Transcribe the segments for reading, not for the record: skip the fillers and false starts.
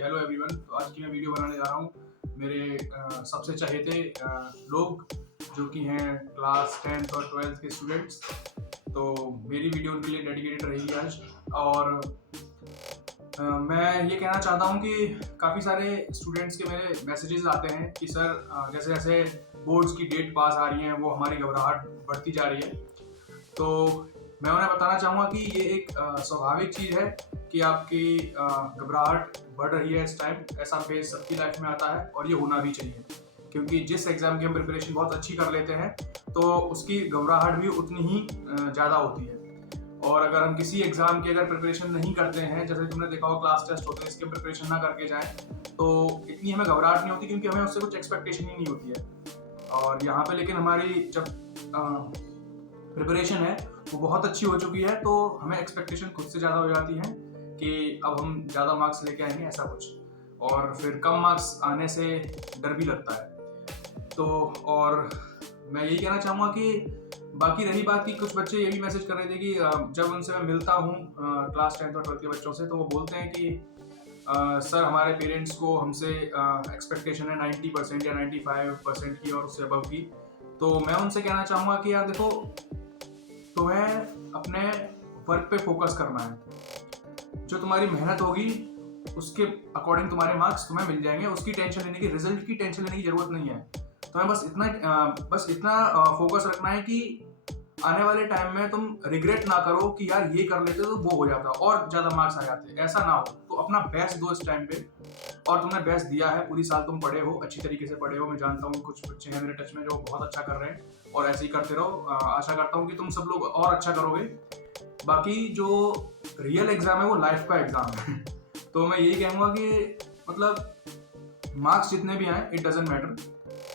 Hello everyone. तो आज की मैं वीडियो बनाने जा रहा हूँ मेरे सबसे चहेते लोग जो कि हैं क्लास 10th और 12th के स्टूडेंट्स। तो मेरी वीडियो उनके लिए डेडिकेटेड रहेगी आज। और मैं ये कहना चाहता हूँ कि काफ़ी सारे स्टूडेंट्स के मेरे मैसेजेस आते हैं कि सर जैसे जैसे बोर्ड्स की डेट पास आ रही है वो हमारी घबराहट बढ़ती जा रही है। तो मैं उन्हें बताना चाहूँगा कि ये एक स्वाभाविक चीज़ है कि आपकी घबराहट बढ़ रही है इस टाइम। ऐसा फेज सबकी लाइफ में आता है और ये होना भी चाहिए, क्योंकि जिस एग्ज़ाम की हम प्रिपरेशन बहुत अच्छी कर लेते हैं तो उसकी घबराहट भी उतनी ही ज़्यादा होती है। और अगर हम किसी एग्ज़ाम की अगर प्रिपरेशन नहीं करते हैं, जैसे तुमने देखा होगा क्लास टेस्ट होते हैं, इसके प्रिपरेशन ना करके जाएं तो इतनी हमें घबराहट नहीं होती, क्योंकि हमें उससे कुछ एक्सपेक्टेशन ही नहीं होती है। और यहाँ पे लेकिन हमारी जब प्रिपरेशन है वो बहुत अच्छी हो चुकी है तो हमें एक्सपेक्टेशन खुद से ज़्यादा हो जाती है कि अब हम ज़्यादा मार्क्स लेके आएंगे, ऐसा कुछ। और फिर कम मार्क्स आने से डर भी लगता है। तो और मैं यही कहना चाहूँगा कि बाकी रही बात कि कुछ बच्चे ये भी मैसेज कर रहे थे कि जब उनसे मैं मिलता हूँ क्लास 10th और 12th के बच्चों से, तो वो बोलते हैं कि सर हमारे पेरेंट्स को हमसे एक्सपेक्टेशन है 90% या 95% की और उससे अबव की। तो मैं उनसे कहना चाहूँगा कि यार देखो, तुम्हें अपने वर्क पे फोकस करना है। जो तुम्हारी मेहनत होगी उसके अकॉर्डिंग तुम्हारे मार्क्स तुम्हें मिल जाएंगे। उसकी टेंशन लेने की, रिजल्ट की टेंशन लेने की जरूरत नहीं है। तुम्हें बस इतना फोकस रखना है कि आने वाले टाइम में तुम रिग्रेट ना करो कि यार ये कर लेते तो वो हो जाता और ज्यादा मार्क्स आ जाते, ऐसा ना हो। तो अपना बेस्ट दो इस टाइम पे, और तुमने बेस्ट दिया है। पूरी साल तुम पढ़े हो, अच्छी तरीके से पढ़े हो। मैं जानता हूँ कुछ बच्चे हैं मेरे टच में जो बहुत अच्छा कर रहे हैं, और ऐसे ही करते रहो। आशा करता हूँ कि तुम सब लोग और अच्छा करोगे। बाकी जो रियल एग्जाम है वो लाइफ का एग्जाम है। तो मैं यही कहूँगा कि मतलब मार्क्स जितने भी आए इट डजेंट मैटर,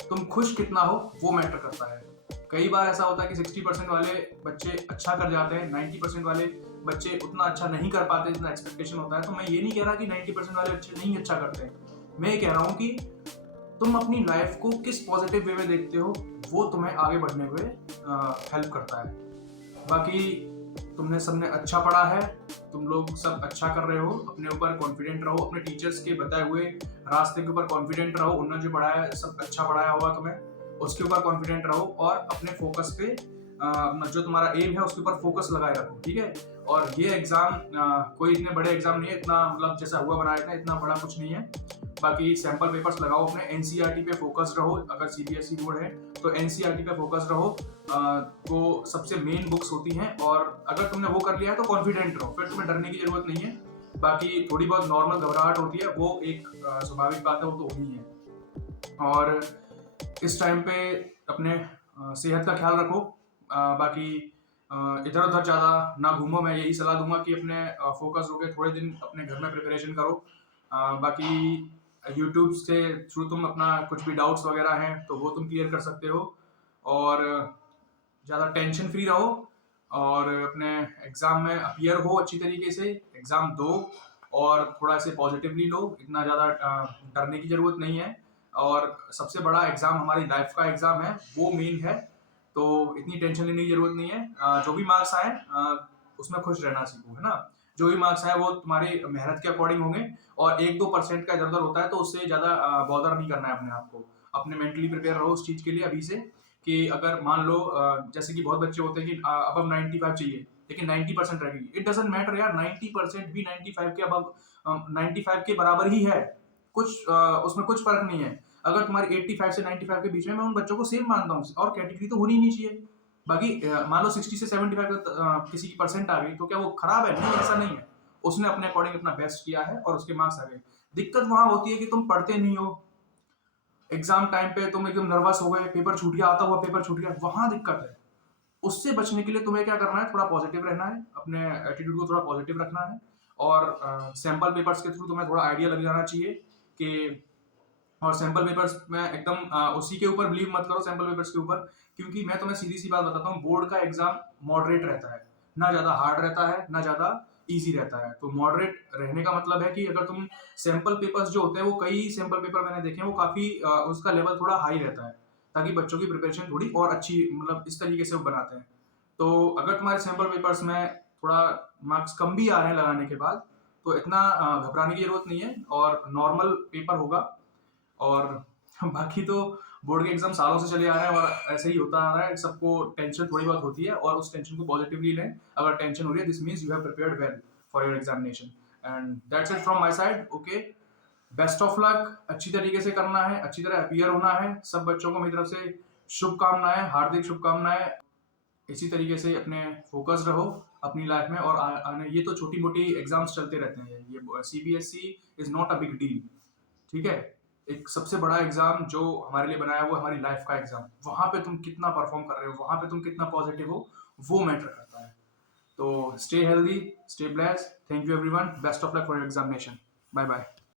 तुम खुश कितना हो वो मैटर करता है। कई बार ऐसा होता है कि 60% वाले बच्चे अच्छा कर जाते हैं, 90% वाले बच्चे उतना अच्छा नहीं कर पाते जितना एक्सपेक्टेशन होता है। तो मैं ये नहीं कह रहा कि 90% वाले बच्चे नहीं अच्छा करते हैं। मैं ये कह रहा हूँ कि तुम अपनी लाइफ को किस पॉजिटिव वे में देखते हो वो तुम्हें आगे बढ़ने हुए हेल्प करता है। बाकी तुमने सबने अच्छा पढ़ा है, तुम लोग सब अच्छा कर रहे हो। अपने ऊपर कॉन्फिडेंट रहो, अपने टीचर्स के बताए हुए रास्ते के ऊपर कॉन्फिडेंट रहो। उन्होंने जो पढ़ाया है सब अच्छा पढ़ाया होगा तुम्हें, उसके ऊपर कॉन्फिडेंट रहो और अपने फोकस पे जो तुम्हारा एम है उसके ऊपर फोकस लगाए रखो, ठीक है। और ये एग्जाम कोई इतने बड़े एग्जाम नहीं है, इतना मतलब जैसा हुआ बनाया था इतना बड़ा कुछ नहीं है। बाकी सैंपल पेपर्स लगाओ, अपने एनसीईआरटी पे फोकस रहो। अगर सीबीएसई बोर्ड है तो एनसीईआरटी पे फोकस रहो। वो सबसे मेन बुक्स होती हैं, और अगर तुमने वो कर लिया है तो कॉन्फिडेंट रहो, फिर तुम्हें डरने की जरूरत नहीं है। बाकी थोड़ी बहुत नॉर्मल घबराहट होती है, वो एक स्वाभाविक बात है, वो तो होनी है। और इस टाइम पे अपने सेहत का ख्याल रखो। बाकी इधर उधर ज़्यादा ना घूमो। मैं यही सलाह दूंगा कि अपने फोकस होकर थोड़े दिन अपने घर में प्रिपरेशन करो। बाकी यूट्यूब से थ्रू तुम अपना कुछ भी डाउट्स वगैरह हैं तो वो तुम क्लियर कर सकते हो। और ज़्यादा टेंशन फ्री रहो, और अपने एग्ज़ाम में अपीयर हो अच्छी तरीके से, एग्ज़ाम दो और थोड़ा इसे पॉजिटिवली लो। इतना ज़्यादा डरने की ज़रूरत नहीं है। और सबसे बड़ा एग्ज़ाम हमारी लाइफ का एग्ज़ाम है, वो मेन है। तो इतनी टेंशन लेने की ज़रूरत नहीं है। जो भी मार्क्स आए उसमें खुश रहना सीखो, है ना। जो भी मार्क्स आए वो तुम्हारी मेहनत के अकॉर्डिंग होंगे, और 1-2% का इधर उधर होता है तो उससे ज़्यादा बॉदर नहीं करना है अपने आप को। अपने मेंटली प्रिपेयर रहो उस चीज़ के लिए अभी से, कि अगर मान लो जैसे कि बहुत बच्चे होते हैं कि अब 95 चाहिए लेकिन 90% रह गई। इट डजेंट मैटर यार, 90% भी 95 के अब 95 के बराबर ही है। कुछ उसमें कुछ फर्क नहीं है। अगर तुम्हारी 85 से 95 के बीच में, मैं उन बच्चों को सेम मानता हूँ, और कैटेगरी तो होनी नहीं चाहिए। बाकी मान लो 60 से 75 किसी की परसेंट आ गई तो क्या वो खराब है? नहीं, ऐसा नहीं है। उसने अपने अकॉर्डिंग अपना बेस्ट किया है और उसके मार्क्स आ गए। दिक्कत वहां होती है कि तुम पढ़ते नहीं हो, एग्जाम टाइम पे तुम एकदम नर्वस हो गए, पेपर छूट गया, आता हुआ पेपर छूट गया, वहां दिक्कत है। उससे बचने के लिए तुम्हें क्या करना है, थोड़ा पॉजिटिव रहना है, अपने एटीट्यूड को थोड़ा पॉजिटिव रखना है। और सैंपल पेपर्स के थ्रू तुम्हें थोड़ा आइडिया लग जाना चाहिए कि, और सैंपल पेपर्स में एकदम उसी के ऊपर बिलीव मत करो, सैंपल पेपर्स के ऊपर। क्योंकि मैं तुम्हें सीधी सी बात बताता हूँ, बोर्ड का एग्जाम मॉडरेट रहता है, ना ज्यादा हार्ड रहता है ना ज्यादा इजी रहता है। तो मॉडरेट रहने का मतलब है कि अगर तुम सैंपल पेपर्स जो होते हैं, वो कई सैंपल पेपर मैंने देखे हैं, वो काफी उसका लेवल थोड़ा हाई रहता है, ताकि बच्चों की प्रिपरेशन थोड़ी और अच्छी, मतलब इस तरीके से वो बनाते हैं। तो अगर तुम्हारे सैंपल पेपर्स में थोड़ा मार्क्स कम भी आ रहे हैं लगाने के बाद, तो इतना घबराने की जरूरत नहीं है और नॉर्मल पेपर होगा। और बाकी तो बोर्ड के एग्जाम सालों से चले आ रहे हैं और ऐसे ही होता आ रहा है, सबको टेंशन थोड़ी बहुत होती है और उस टेंशन को पॉजिटिवली लें। अगर टेंशन हो रही है, this means you have prepared well for your examination. And that's it from my side. Okay, best of luck. अच्छी तरीके से करना है, अच्छी तरह अपीयर होना है। सब बच्चों को मेरी तरफ से शुभकामनाएं, हार्दिक शुभकामनाएं। इसी तरीके से अपने फोकस रहो अपनी लाइफ में। और आने ये तो छोटी मोटी एग्जाम्स चलते रहते हैं, ये CBSE is not a big deal. ठीक है, एक सबसे बड़ा एग्जाम जो हमारे लिए बनाया वो हमारी लाइफ का एग्जाम, वहां पे तुम कितना परफॉर्म कर रहे हो, वहां पे तुम कितना पॉजिटिव हो, वो मैटर करता है। तो stay healthy, stay blessed. Thank you everyone, best of luck for your examination. Bye bye.